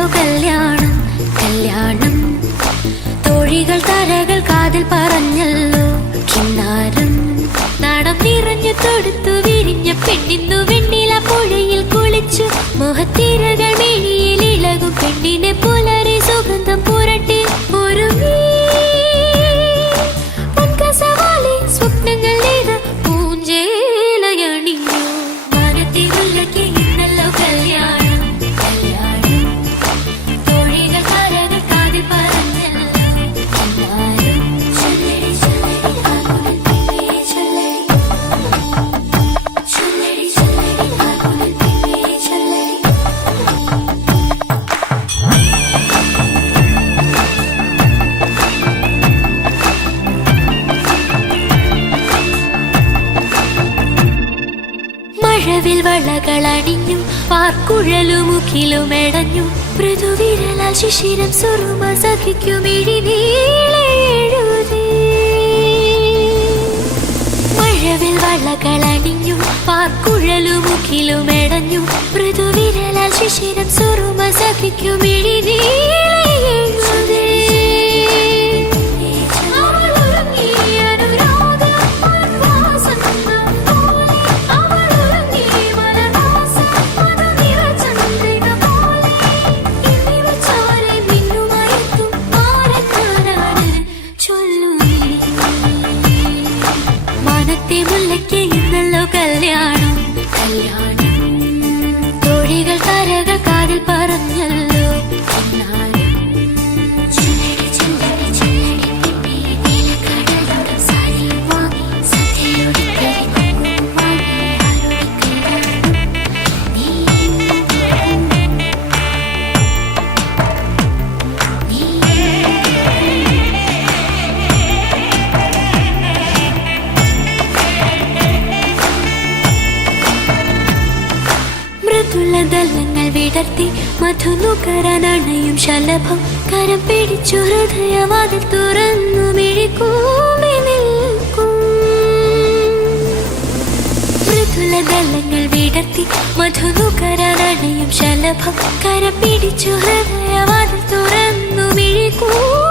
ഇന്നല്ലോ കല്യാണം കല്യാണം. തോഴികൾ തരകൾ കാതിൽ പറഞ്ഞല്ലോ കിന്നാരം. നാടം നിറഞ്ഞു തൊടുത്തു വിരിഞ്ഞ പെണ്ണിന്നു വെണ്ണില പുഴയിൽ കുളിച്ചു. മോഹത്തിരകൾ മേനിയിൽ ഇളകും പെണ്ണിനെ പുലരി സുഗന്ധം പുരട്ടി ഒരുങ്ങി. പൊൻകസവാലി സ്വപ്നങ്ങൾ നെയ്ത പൂഞ്ചേലയണിഞ്ഞു. വാനത്തെ മുല്ലയ്ക്ക് ഇന്നല്ലോ കല്യാണം കല്യാണം. തോഴികൾ തരകൾ കാതിൽ പറഞ്ഞല്ലോ കിന്നാരം. ചൊല്ലടി ചൊല്ലടി ആകുലൻ പിന്നേ ചൊല്ലടി. ചൊല്ലടി ചൊല്ലടി ആകുലൻ പിന്നേ ചൊല്ലടി. മഴവിൽ വളകളണിഞ്ഞു പാർക്കുഴലുമുഖിലുമെടഞ്ഞു. മൃദുവിരലാൽ ശിശിരം സുറുമ സഖിക്കുമിഴിനീളെഴുതി. മഴവിൽ വളകളണിഞ്ഞു പാർക്കുഴലുമുഖിലുമെടഞ്ഞു. മൃദുവിരലാൽ ശിശിരം സുറുമ സഖിക്കുമിഴിനീളെഴുതി. മുല്ലയ്ക്ക് ഇന്നല്ലോ കല്യാണം കല്യാണം. തോഴികൾ തരകൾ കാതിൽ പറഞ്ഞല്ലോ കിന്നാരം. ചൊല്ലടി ചൊല്ലടി ചൊല്ലടി പിന്നേ നീലക്കടലോട് സാരി വാങ്ങി. സന്ധ്യയുടെ കിളികൊമ്പും വാങ്ങി ആരുടെ കൈകളിലും നീ. ദലങ്ങൾ വിടർത്തി മധുനുകരനണയും ശലഭം. കരം പിടിച്ചു ഹൃദയവാതിൽ തുറന്നു മിഴിക്കൂമ്പി നിൽക്കും. മൃദുല ദലങ്ങൾ വിടർത്തി മധുനുകരനണയും ശലഭം. കരം പിടിച്ചു ഹൃദയവാതിൽ തുറന്നു മിഴിക്കൂമ്പി